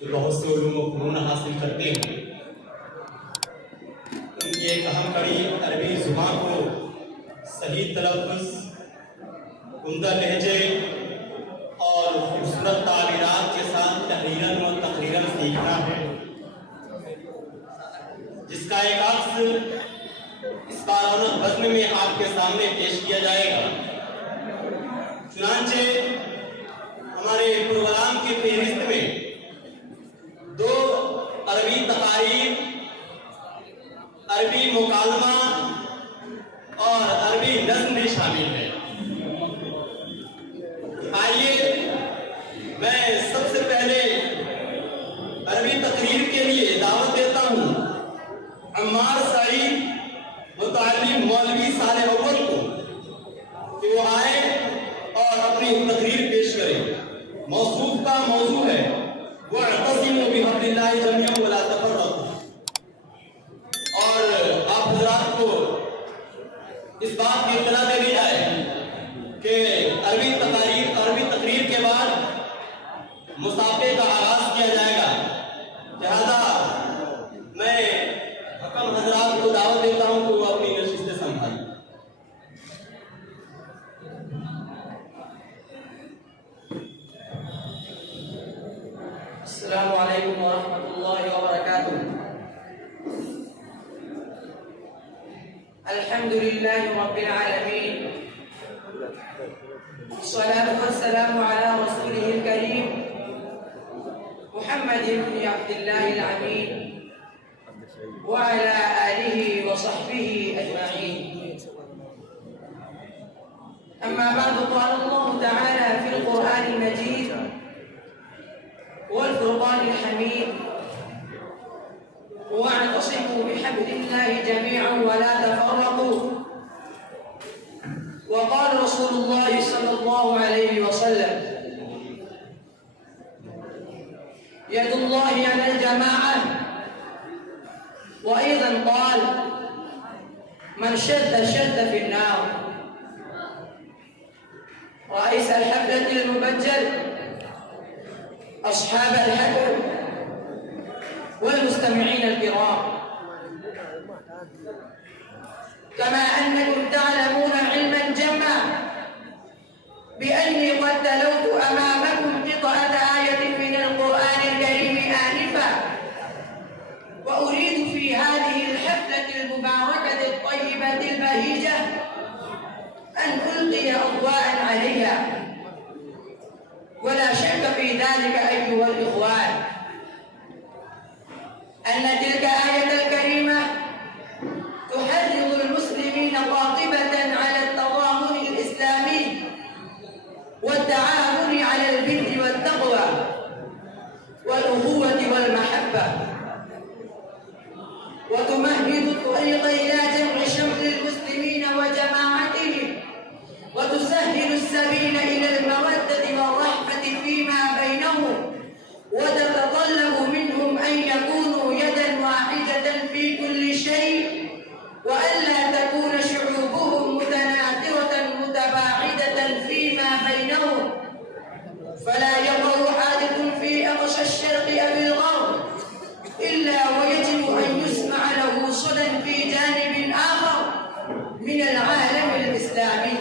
जो बहुत से उलूम व फ़नून हासिल करते हैं, उनकी एक अहम कड़ी अरबी ज़ुबान को सही तलफ़्फ़ुज़, उम्दा लहजे और खूबसूरत ताबीरात के साथ तहरीरन व तक़रीरन सीखना है, जिसका एक अक्स इस बाराना बज़्म में आपके सामने पेश किया जाएगा। चुनांचे हमारे प्रोग्राम की फहरिस्त में 2 अरबी तकारीर, अरबी मुकालमा और अरबी नज़्म भी शामिल है। आइए मैं सबसे पहले अरबी तकरीर के लिए दावत देता हूँ अम्मार सईद मुतअल्लिम मौलवी साल अव्वल को कि वो आए और अपनी तकरीर पेश करें। मौसूफ का मौजू है वअतसिमू बिहब्लिल्लाहि जमीअन वला तफर्रक़ू। और आप हज़रात को इस बात की इत्तला दे दी जाए कि अरबी तकरीर के बाद मुसाफ़े का आगाज़ किया जाएगा। लिहाजा मैं हकम हज़रात को दावत देता हूँ कि वो अपनी नशिस्तें संभालें। अस्सलामु अलैकुम व रहमतुल्लाहि व बरकातुहू। अल्हम्दुलिल्लाहि रब्बिल आलमीन, अस्सलातु वस्सलामु अला रसूलिहिल करीम मुहम्मद इब्न अब्दिल्लाहिल अमीन व अला आलिहि व सहबिहि अजमईन। अम्मा बाद, क़ाल अल्लाहु तआला फ़िल क़ुरआनिल मजीद वल-फ़ुरक़ानिल हमीद वाअतसिमू बिहब्लिल्लाहि जमीअन वला तफ़र्रक़ू। वक़ाल रसूलुल्लाहि सल्लल्लाहु अलैहि वसल्लम यदुल्लाहि अलल जमाअह। वअयज़न क़ाल मन शद्द शद्द फ़िन्नार। रईस अल-हफ़लतिल मुबज्जल अस्हाब अल-हक़ والمستمعين الكرام، كما أنكم تعلمون علما جما بأني قد تلوت أمامكم قطعة آية من القرآن الكريم آنفا، وأريد في هذه الحفلة المباركة الطيبة البهيجة أن ألقي أضواء عليها. ولا شك في ذلك أيها الإخوان أن تلك آية الكريمة تحرض المسلمين قاطبة على التضامن الإسلامي والتعاون على البر والتقوى والأخوة والمحبة، وتمهد الطريق إلى جمع شمل المسلمين وجماعتهم، وتسهل السبيل إلى المودة والرحمة فيما بينهم، وتتطلب منهم أن يكونوا يدا واحدة في كل شيء، وألا تكون شعوبهم متناثرة متباعدة فيما بينهم. فلا يقع حادث في أقصى الشرق أو الغرب إلا ويجب أن يسمع له صدى في جانب آخر من العالم الإسلامي.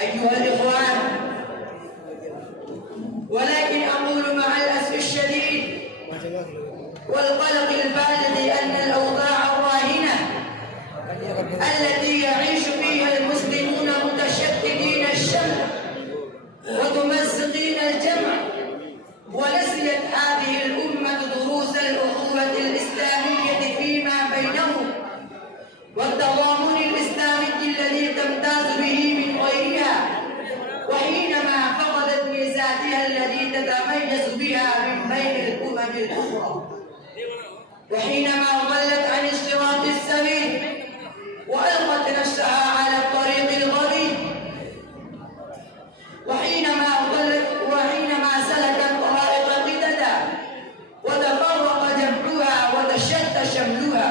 أيها الإخوان، ولكن أقول مع الأسف الشديد والقلق البالغ أن الأوضاع الراهنة التي يعيش فيها المسلمون متشتتين الشمل وتمزقين الجمع، ونسيت هذه الأمة دروس الأخوة الإسلامية فيما بينهم والتضامن الإسلامي الذي تمتاز به من غيرها، وحينما فقدت ميزاتها التي تتميز بها من بين الأمم الأخرى، وحينما ضلت عن اشتراط السبيل وألقت نفسها على الطريق الغريب، وحينما سلكت طرائق قددا وتفرق جمعها وتشتت شملها.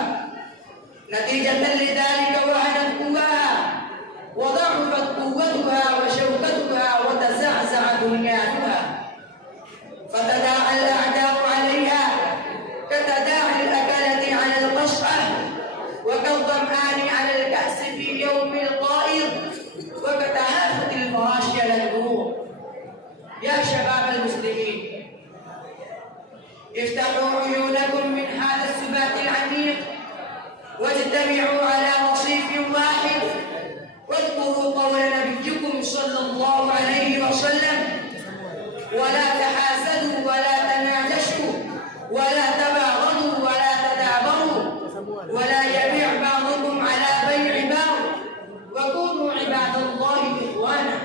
نتيجة لذلك وهنت قواها وضعفت قوتها وشوكتها وتزعزع بنيانها، فتداعى افتحوا عيونكم من هذا السبات العميق واجتمعوا على وصيف واحد، واذكروا قول نبيكم صلى الله عليه وسلم: ولا تحاسدوا ولا تناجشوا ولا تباغضوا ولا تدابروا ولا يبيع بعضكم على بيع بعض وكونوا عباد الله إخوانا.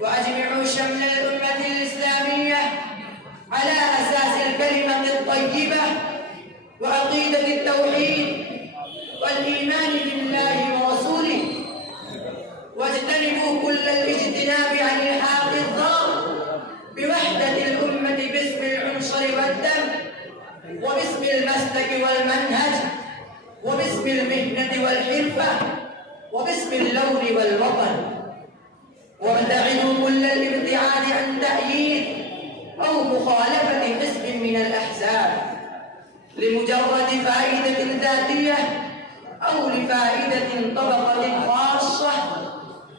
وأجمعوا شمل الأمة الإسلامية على أساس الكلمة الطيبة وعقيدة التوحيد والإيمان بالله ورسوله، واجتنبوا كل الاجتناب عن الحاق الضار بوحدة الأمة باسم العنصر والدم وباسم المسلك والمنهج وباسم المهنة والحرفة وباسم اللون والوطن، وابتعدوا كل الابتعاد عن تأييد أو مخالفة حزب من الأحزاب لمجرد فائدة ذاتية أو لفائدة طبقة خاصة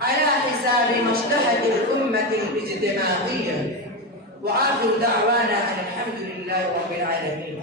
على حساب مصلحة الأمة الاجتماعية. وآخر دعوانا أن الحمد لله رب العالمين.